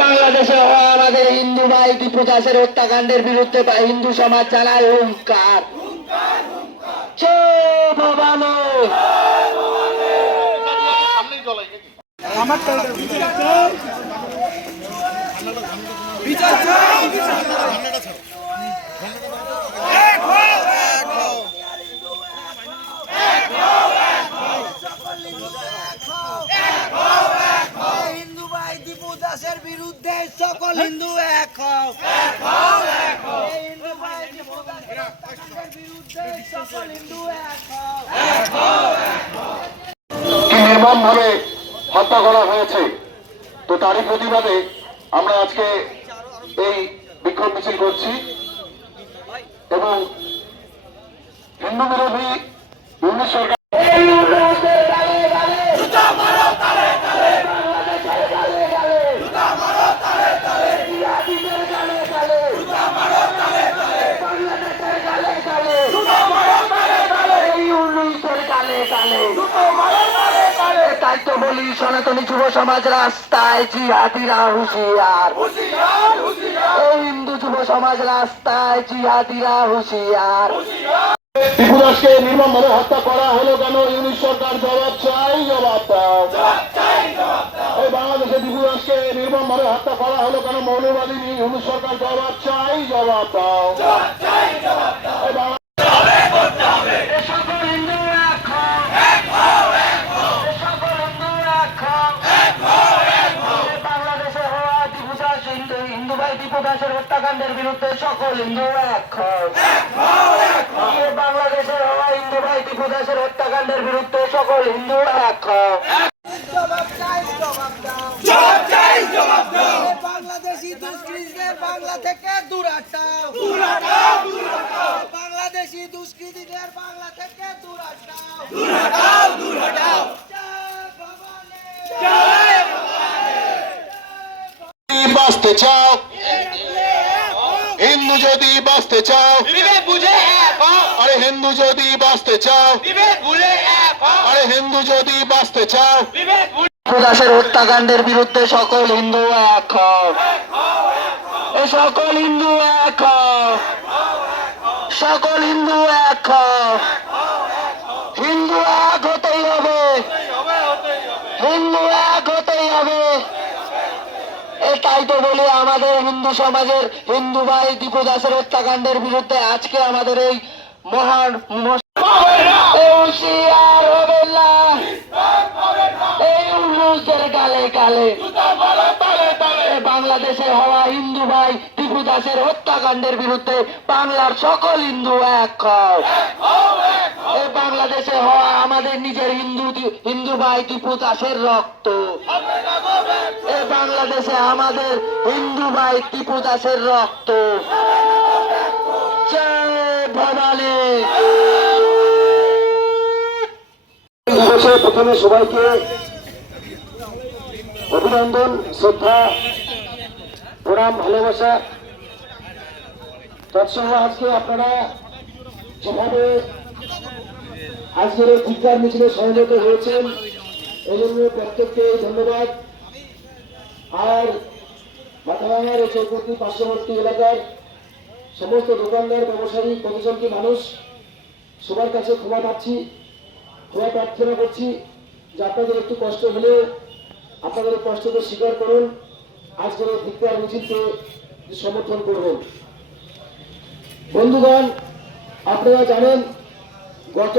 বাংলাদেশে আমাদের হিন্দু ভাই দীপু দাসের হত্যাকাণ্ডের বিরুদ্ধে বা হিন্দু সমাজ চালায় হুঙ্কার। আমার ভবানো হিন্দু ভাই দীপু দাসের বিরুদ্ধে সকল হিন্দু এক হও। এই হিন্দু ভাই দীপু দাসের হত্যাকাণ্ডের বিরুদ্ধে সকল হিন্দু এক হও। কি নির্মমভাবে হত্যা করা হয়েছে তো তারই প্রতিবাদে আমরা আজকে এই বিক্ষোভ মিছিল করছি এবং হিন্দু বিরোধী ইংলিশ সরকার এই উগ্রদের গালে গালে বাংলাদেশের গালে গালে জিহাদিদের গালে গালে বাংলাদেশের গালে গালে এই উনিশের গালে গালে তাই তো বলি সনাতনী যুব সমাজ রাস্তায় জিহাদিরা হুঁশিয়ার। এই হিন্দু যুব সমাজ রাস্তায় জিহাদিরা হুঁশিয়ার। টিপু দাসকে নির্মমভাবে হত্যা করা হলো কেন? ইংলিশ সরকার জবাব চাই জবাব দাও। এই বাংলাদেশে টিপু দাসকে নির্মমভাবে হত্যা করা হলো কেন? মৌলবাদী ইংলিশ সরকার জবাব চাই জবাব দাও এই বাংলা- সকল হিন্দু এক হও। সকল হিন্দু এক হও। এ বাংলাদেশে হওয়া দীপু দাস হিন্দু হিন্দু ভাই হত্যাকাণ্ডের বিরুদ্ধে সকল হিন্দু এক হও। হওয়া হিন্দু ভাই দীপু দাসের হত্যাকাণ্ডের বিরুদ্ধে সকল হিন্দু এক বাংলাদেশি দুষ্কৃতীদের বাংলা থেকে দূর বাংলাদেশি দুষ্কৃতীদের বাংলা থেকে দূর হটাও। জয় বাঁচতে চাও হিন্দু যদি বাঁচতে চাও বিবেক বুঝে এক আরে হিন্দু যদি বাঁচতে চাও বিবেক ভুলে এক আরে হিন্দু যদি বাঁচতে চাও। বিবেক দাসের হত্যাকাণ্ডের বিরুদ্ধে সকল হিন্দু এক এ সকল হিন্দু এক সকল হিন্দু এক হিন্দু এক হতেই হবে হিন্দু এক হতেই হবে এটাই তো বলি আমাদের হিন্দু সমাজের, হিন্দু ভাই দীপু দাসের হত্যাকাণ্ডের বিরুদ্ধে আজকে আমাদের এই মহান মস- এই হুঁশিয়ার হবেন না। এই উল্লুসের গালে গালে। বাংলাদেশে হওয়া হিন্দু ভাই টিপু দাসের হত্যাকাণ্ডের বিরুদ্ধে বাংলার সকল হিন্দু এক বাংলাদেশে হওয়া আমাদের নিজের হিন্দু হিন্দু ভাই টিপু দাসের রক্ত। বাংলাদেশে আমাদের হিন্দু ভাই টিপু দাসের রক্ত। প্রথমে সবাইকে অভিনন্দন, শ্রদ্ধা, প্রণাম, ভালোবাসা। তৎসঙ্গে আজকে আপনারা যেভাবে আজকের এই মিছিলে সংযত হয়েছেন। এই জন্য প্রত্যেককে ধন্যবাদ। আর মাথাভাঙার এই চৌপতি পার্শ্ববর্তী এলাকার সমস্ত দোকানদার, ব্যবসায়ী, প্রতিষ্ঠানকে মানুষ সবার কাছে ক্ষমা পাচ্ছি, ক্ষমা প্রার্থনা করছি যে আপনাদের একটু কষ্ট হলে আপনাদের কষ্টকে স্বীকার করুন, আজকের ভিক্ষার মিছিলকে সমর্থন করবেন বন্ধুগণ, আপনারা জানেন, গত